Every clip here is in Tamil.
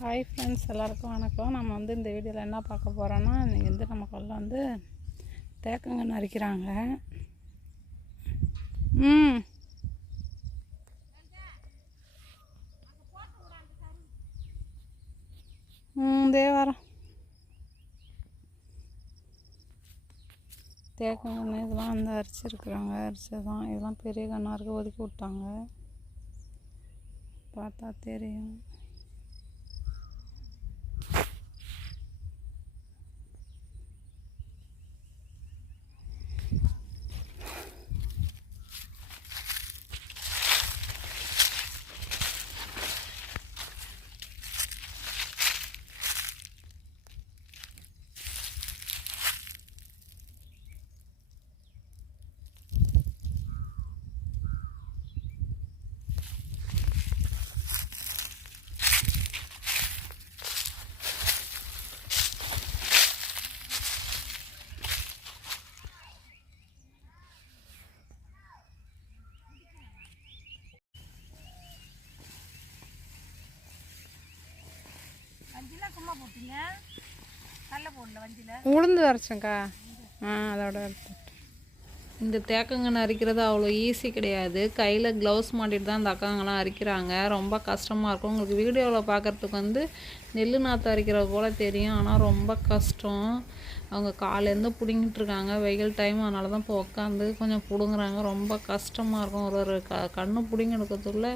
ஹாய் ஃப்ரெண்ட்ஸ் எல்லாருக்கும் வணக்கம். நம்ம வந்து இந்த வீடியோவில் என்ன பார்க்க போகிறோன்னா இன்றைக்கி வந்து நம்ம கொள்ள வந்து தேக்கங்கன்று அரிக்கிறாங்க. ம். ம் தேக்கங்கன்று இதெல்லாம் வந்து அரிச்சிருக்குறாங்க. அரிச்சதான் இதெல்லாம் பெரிய கண்ணாக இருக்குது ஒதுக்கி விட்டாங்க. பார்த்தா தெரியும். போட்டீங்க. கடல போடல வஞ்சில. உளுந்து அரைச்சேங்க்கா ஆ அதோட இந்த தேக்கங்கன்னு அரிக்கிறது அவ்வளோ ஈஸி கிடையாது. கையில் க்ளவுஸ் மாட்டிட்டு தான் இந்த அக்காங்கெல்லாம் அரிக்கிறாங்க. ரொம்ப கஷ்டமாக இருக்கும். உங்களுக்கு வீடியோவில் பார்க்குறதுக்கு வந்து நெல் நாற்று அரிக்கிறது போல தெரியும். ஆனால் ரொம்ப கஷ்டம். அவங்க காலேருந்து பிடுங்கிட்டு இருக்காங்க. வெயில் டைம் அதனால தான் இப்போ உட்காந்து கொஞ்சம் பிடுங்குறாங்க. ரொம்ப கஷ்டமாக இருக்கும். ஒரு ஒரு க கண்ணு பிடுங்கி எடுக்கிறதுக்குள்ள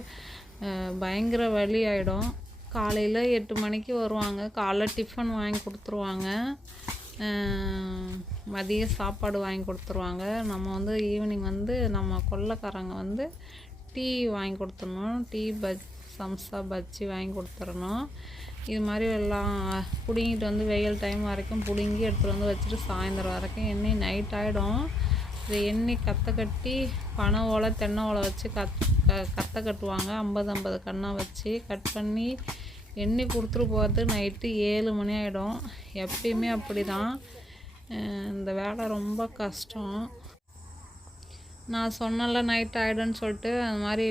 பயங்கர வலி ஆகிடும் காலையில் எட்டு மணிக்கு வருவாங்க. காலைல டிஃபன் வாங்கி கொடுத்துருவாங்க. மதிய சாப்பாடு வாங்கி கொடுத்துருவாங்க. நம்ம வந்து ஈவினிங் வந்து நம்ம கொள்ளைக்காரங்க வந்து டீ வாங்கி கொடுத்துடணும். டீ பஜ் சம்சா பஜ்ஜி வாங்கி கொடுத்துடணும். இது மாதிரி எல்லாம் பிடுங்கிட்டு வந்து வெயில் டைம் வரைக்கும் பிடுங்கி எடுத்துகிட்டு வந்து வச்சுட்டு சாயந்தரம் வரைக்கும் எண்ணெய் நைட் ஆகிடும் இது எண்ணெய் கத்தை கட்டி பனை ஓலை தென்னை ஓலை வச்சு கத் க கத்தை கட்டுவாங்க. ஐம்பது ஐம்பது கண்ணாக வச்சு கட் பண்ணி எண்ணி கொடுத்துட்டு போகிறது நைட்டு ஏழு மணி ஆகிடும் எப்பயுமே அப்படி தான் இந்த வேலை ரொம்ப கஷ்டம். நான் சொன்னல நைட் ஆகிடும்னு சொல்லிட்டு அந்த மாதிரி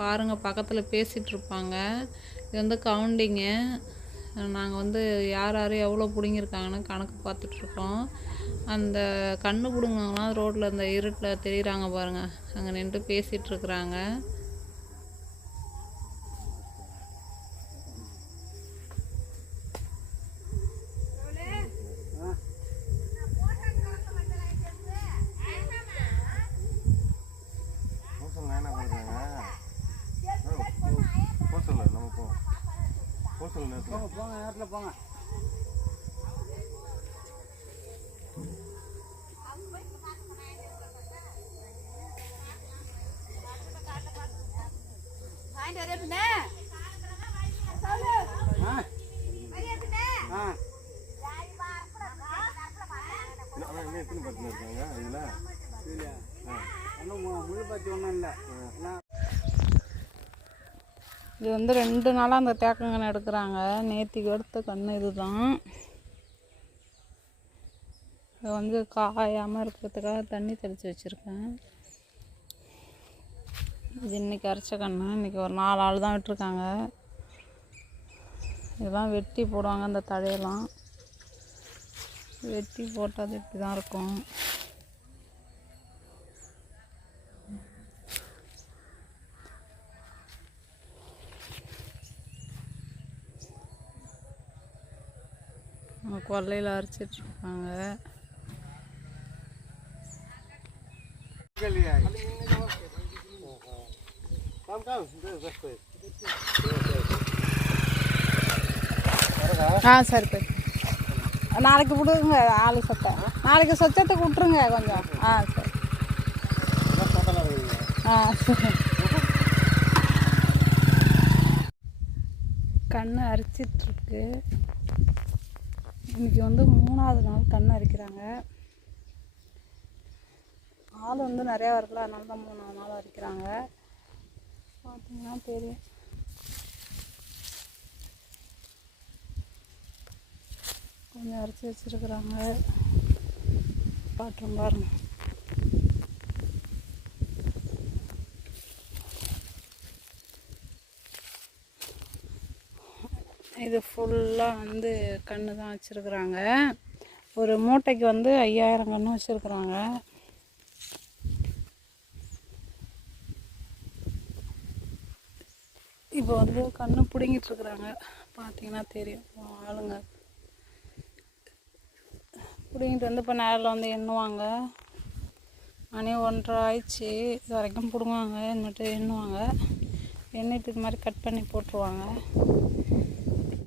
பாருங்கள் பக்கத்தில் பேசிகிட்டு இருப்பாங்க. இது வந்து கவுண்டிங்கு நாங்கள் வந்து யார் யார் எவ்வளோ பிடுங்கியிருக்காங்கன்னு கணக்கு பார்த்துட்ருக்கோம் அந்த கண்ணு பிடுங்கினாங்கன்னா ரோட்டில் இந்த இருட்டில் தெரியுறாங்க பாருங்கள் அங்கே நின்று பேசிகிட்ருக்குறாங்க நேரத்தில் போங்க. நேரத்தில் போங்க. ஆ. ஆனால் இன்னும் எத்தனை பத்து இருக்காங்க இதில் இல்லையா? ஒன்றும் முழு பத்தி ஒன்றும் இல்லை. இது வந்து ரெண்டு நாளாக அந்த தேக்கங்கன்று எடுக்கிறாங்க. நேற்றுக்கு எடுத்த கன்று இதுதான். இது வந்து காயாமல் இருக்கிறதுக்காக தண்ணி தெளித்து வச்சுருக்கேன். இது இன்னைக்கு அரைச்ச கன்று இன்றைக்கி ஒரு நாலு ஆள் தான் விட்டுருக்காங்க. இதெல்லாம் வெட்டி போடுவாங்க அந்த தழையெல்லாம். வெட்டி போட்டால் இப்படி தான் இருக்கும். கொல்லையில் கொல்லையில் அரைச்சிட்ருப்பாங்க ஆ சரி போய். நாளைக்கு விடுங்க ஆளு சொத்தை. நாளைக்கு சொச்சத்துக்கு விட்ருங்க கொஞ்சம். ஆ சரி. ஆ கண் அரைச்சிட்ருக்கு. இன்றைக்கி வந்து மூணாவது நாள் கண் அரிக்கிறாங்க. ஆள் வந்து நிறையா வரல அதனால தான் மூணாவது நாள் அரிக்கிறாங்க. பார்த்தீங்கன்னா தெரியும். கொஞ்சம் அரைச்சி வச்சுருக்குறாங்க. பாட்டுறோம் பாருங்கள் இது ஃபுல்லாக வந்து கன்று தான் வச்சுருக்குறாங்க. ஒரு மூட்டைக்கு வந்து ஐயாயிரம் கன்று வச்சுருக்குறாங்க. இப்போ வந்து கன்று பிடுங்கிட்டு இருக்கிறாங்க. பார்த்தீங்கன்னா தெரியும். ஆளுங்க. பிடுங்கிட்டு வந்து இப்போ நேரில் வந்து எண்ணுவாங்க. மணி ஒன்றரை ஆயிடுச்சு. இது வரைக்கும் பிடுங்குவாங்க. என்னட்டு எண்ணுவாங்க. எண்ணிட்டு இது மாதிரி கட் பண்ணி போட்டுருவாங்க.